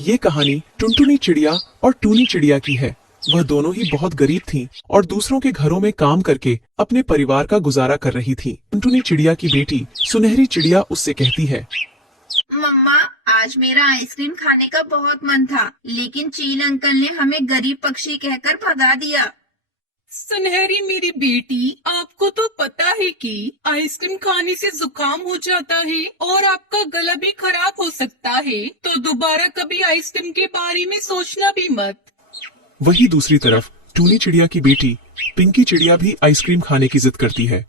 ये कहानी टुनटुनी चिड़िया और टूनी चिड़िया की है। वह दोनों ही बहुत गरीब थीं और दूसरों के घरों में काम करके अपने परिवार का गुजारा कर रही थीं। टुनटुनी चिड़िया की बेटी सुनहरी चिड़िया उससे कहती है, मम्मा, आज मेरा आइसक्रीम खाने का बहुत मन था, लेकिन चील अंकल ने हमें गरीब पक्षी कहकर भगा दिया। सुनहरी मेरी बेटी, आपको तो पता है कि आइसक्रीम खाने से जुकाम हो जाता है और आपका गला भी खराब हो सकता है, तो दोबारा कभी आइसक्रीम के बारे में सोचना भी मत। वही दूसरी तरफ टूनी चिड़िया की बेटी पिंकी चिड़िया भी आइसक्रीम खाने की जिद करती है।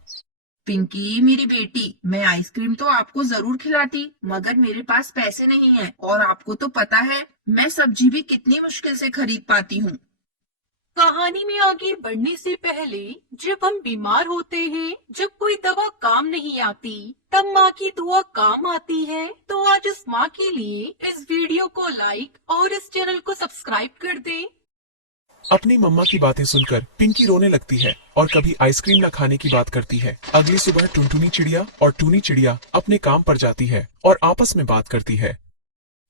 पिंकी मेरी बेटी, मैं आइसक्रीम तो आपको जरूर खिलाती, मगर मेरे पास पैसे नहीं है और आपको तो पता है मैं सब्जी भी कितनी मुश्किल से खरीद पाती हूँ। कहानी में आगे बढ़ने से पहले, जब हम बीमार होते हैं, जब कोई दवा काम नहीं आती, तब माँ की दुआ काम आती है। तो आज उस माँ के लिए इस वीडियो को लाइक और इस चैनल को सब्सक्राइब कर दें। अपनी मम्मा की बातें सुनकर पिंकी रोने लगती है और कभी आइसक्रीम न खाने की बात करती है। अगली सुबह टुनटुनी चिड़िया और टूनी चिड़िया अपने काम पर जाती है और आपस में बात करती है।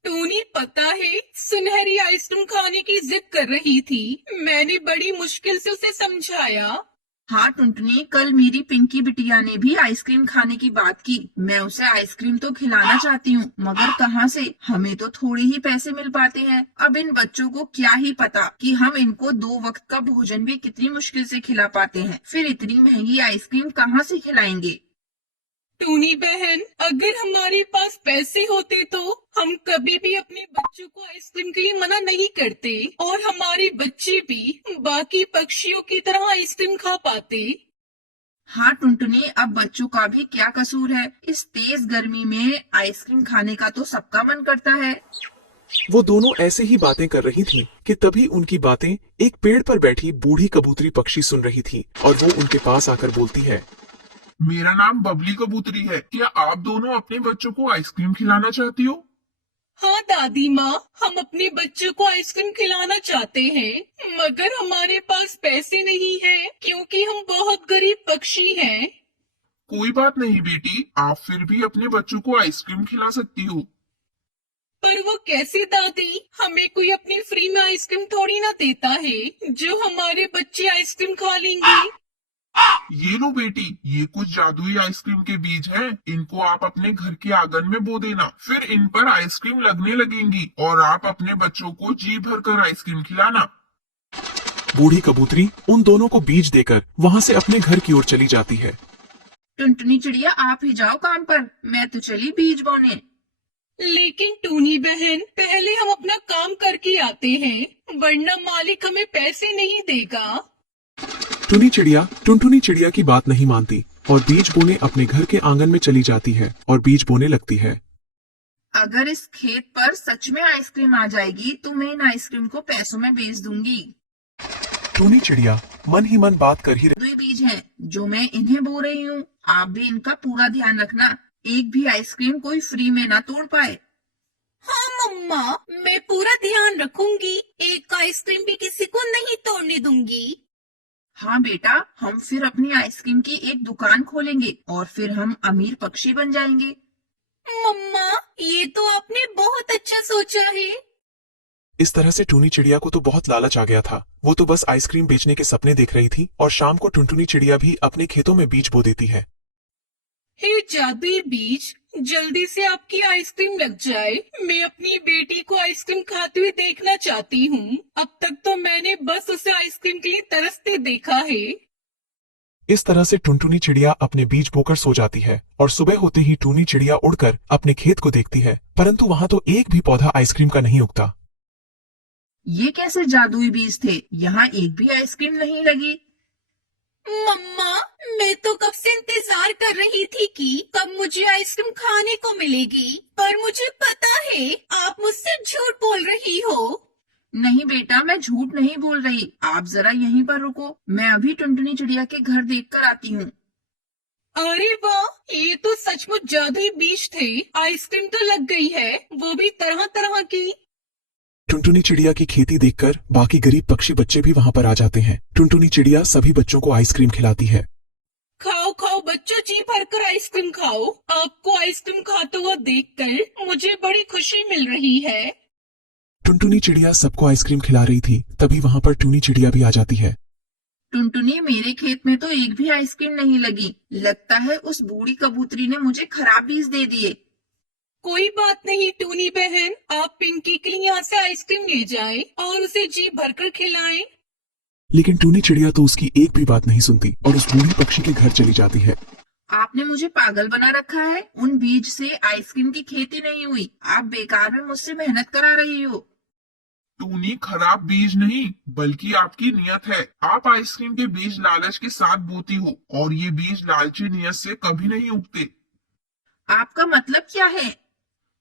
टूनी, पता है सुनहरी आइसक्रीम खाने की जिद कर रही थी। मैंने बड़ी मुश्किल से उसे समझाया। हाँ टुनटुनी, कल मेरी पिंकी बिटिया ने भी आइसक्रीम खाने की बात की। मैं उसे आइसक्रीम तो खिलाना चाहती हूँ, मगर कहाँ से, हमें तो थोड़े ही पैसे मिल पाते हैं। अब इन बच्चों को क्या ही पता कि हम इनको 2 वक्त का भोजन भी कितनी मुश्किल से खिला पाते हैं, फिर इतनी महंगी आइसक्रीम कहाँ से खिलाएंगे। टूनी बहन, अगर हमारे पास पैसे होते तो हम कभी भी अपने बच्चों को आइसक्रीम के लिए मना नहीं करते और हमारे बच्चे भी बाकी पक्षियों की तरह आइसक्रीम खा पाते। हाँ टुनटुनी, अब बच्चों का भी क्या कसूर है। इस तेज गर्मी में आइसक्रीम खाने का तो सबका मन करता है। वो दोनों ऐसे ही बातें कर रही थीं कि तभी उनकी बातें एक पेड़ पर बैठी बूढ़ी कबूतरी पक्षी सुन रही थी और वो उनके पास आकर बोलती है, मेरा नाम बबली कबूतरी है। क्या आप दोनों अपने बच्चों को आइसक्रीम खिलाना चाहती हो? हाँ दादी माँ, हम अपने बच्चों को आइसक्रीम खिलाना चाहते हैं, मगर हमारे पास पैसे नहीं हैं क्योंकि हम बहुत गरीब पक्षी हैं। कोई बात नहीं बेटी, आप फिर भी अपने बच्चों को आइसक्रीम खिला सकती हो। पर वो कैसे दादी? हमें कोई अपनी फ्री में आइसक्रीम थोड़ी ना देता है जो हमारे बच्चे आइसक्रीम खा लेंगे। ये लो बेटी, ये कुछ जादुई आइसक्रीम के बीज हैं। इनको आप अपने घर के आंगन में बो देना, फिर इन पर आइसक्रीम लगने लगेंगी और आप अपने बच्चों को जी भर कर आइसक्रीम खिलाना। बूढ़ी कबूतरी उन दोनों को बीज देकर वहाँ से अपने घर की ओर चली जाती है। टुनटुनी चिड़िया, आप ही जाओ काम पर, मैं तो चली बीज बोने। लेकिन टूनी बहन, पहले हम अपना काम करके आते हैं, वरना मालिक हमें पैसे नहीं देगा। टूनी चिड़िया टुनटुनी चिड़िया की बात नहीं मानती और बीज बोने अपने घर के आंगन में चली जाती है और बीज बोने लगती है। अगर इस खेत पर सच में आइसक्रीम आ जाएगी तो मैं इन आइसक्रीम को पैसों में बेच दूंगी। टूनी चिड़िया मन ही मन बात कर ही रही। 2 बीज हैं जो मैं इन्हें बो रही हूँ, आप भी इनका पूरा ध्यान रखना, एक भी आइसक्रीम कोई फ्री में ना तोड़ पाए। हाँ मम्मा, मैं पूरा ध्यान रखूंगी, एक आइसक्रीम भी किसी को नहीं तोड़ने दूंगी। हाँ बेटा, हम फिर अपनी आइसक्रीम की एक दुकान खोलेंगे और फिर हम अमीर पक्षी बन जाएंगे। मम्मा, ये तो आपने बहुत अच्छा सोचा है। इस तरह से टूनी चिड़िया को तो बहुत लालच आ गया था। वो तो बस आइसक्रीम बेचने के सपने देख रही थी और शाम को टुनटुनी चिड़िया भी अपने खेतों में बीज बो देती है। हे जादुई बीज, जल्दी से आपकी आइसक्रीम लग जाए। मैं अपनी बेटी को आइसक्रीम खाते हुए देखना चाहती हूँ। अब तक तो मैंने बस उसे आइसक्रीम के लिए तरसते देखा है। इस तरह से टुनटुनी चिड़िया अपने बीज बोकर सो जाती है और सुबह होते ही टूनी चिड़िया उड़कर अपने खेत को देखती है, परंतु वहाँ तो एक भी पौधा आइसक्रीम का नहीं उगता। ये कैसे जादुई बीज थे, यहाँ एक भी आइसक्रीम नहीं लगी। मम्मा, मैं तो कब से इंतजार कर रही थी कि कब मुझे आइसक्रीम खाने को मिलेगी, पर मुझे पता है आप मुझसे झूठ बोल रही हो। नहीं बेटा, मैं झूठ नहीं बोल रही, आप जरा यहीं पर रुको, मैं अभी टुनटुनी चिड़िया के घर देखकर आती हूँ। अरे वाह, ये तो सचमुच जादुई बीज थे। आइसक्रीम तो लग गई है, वो भी तरह तरह की। टुनटुनी चिड़िया की खेती देखकर बाकी गरीब पक्षी बच्चे भी वहाँ पर आ जाते हैं। टुनटुनी चिड़िया सभी बच्चों को आइसक्रीम खिलाती है। खाओ खाओ बच्चों, जी भरकर आइसक्रीम खाओ। आपको आइसक्रीम खाते हुए देखकर मुझे बड़ी खुशी मिल रही है। टुनटुनी चिड़िया सबको आइसक्रीम खिला रही थी, तभी वहाँ पर टूनी चिड़िया भी आ जाती है। टुनटुनी, मेरे खेत में तो एक भी आइसक्रीम नहीं लगी। लगता है उस बूढ़ी कबूतरी ने मुझे खराब बीज दे दिए। कोई बात नहीं टूनी बहन, आप पिंकी के लिए यहाँ से आइसक्रीम ले जाएं और उसे जी भरकर खिलाएं। लेकिन टूनी चिड़िया तो उसकी एक भी बात नहीं सुनती और उस बूढ़ी पक्षी के घर चली जाती है। आपने मुझे पागल बना रखा है। उन बीज से आइसक्रीम की खेती नहीं हुई। आप बेकार में मुझसे मेहनत करा रही हो। टूनी, खराब बीज नहीं बल्कि आपकी नियत है। आप आइसक्रीम के बीज लालच के साथ बोती हो और ये बीज लालची नियत से कभी नहीं उगते। आपका मतलब क्या है?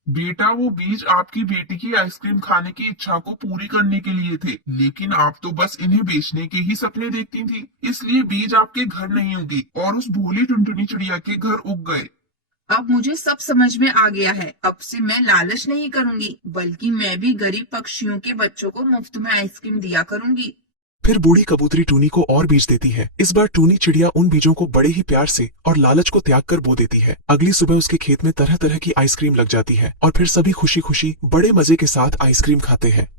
बेटा, वो बीज आपकी बेटी की आइसक्रीम खाने की इच्छा को पूरी करने के लिए थे, लेकिन आप तो बस इन्हें बेचने के ही सपने देखती थी, इसलिए बीज आपके घर नहीं उगे और उस भोली टुनटुनी चिड़िया के घर उग गए। अब मुझे सब समझ में आ गया है। अब से मैं लालच नहीं करूंगी, बल्कि मैं भी गरीब पक्षियों के बच्चों को मुफ्त में आइसक्रीम दिया करूंगी। फिर बूढ़ी कबूतरी टूनी को और बीज देती है। इस बार टूनी चिड़िया उन बीजों को बड़े ही प्यार से और लालच को त्याग कर बो देती है। अगली सुबह उसके खेत में तरह तरह की आइसक्रीम लग जाती है और फिर सभी खुशी खुशी बड़े मजे के साथ आइसक्रीम खाते हैं।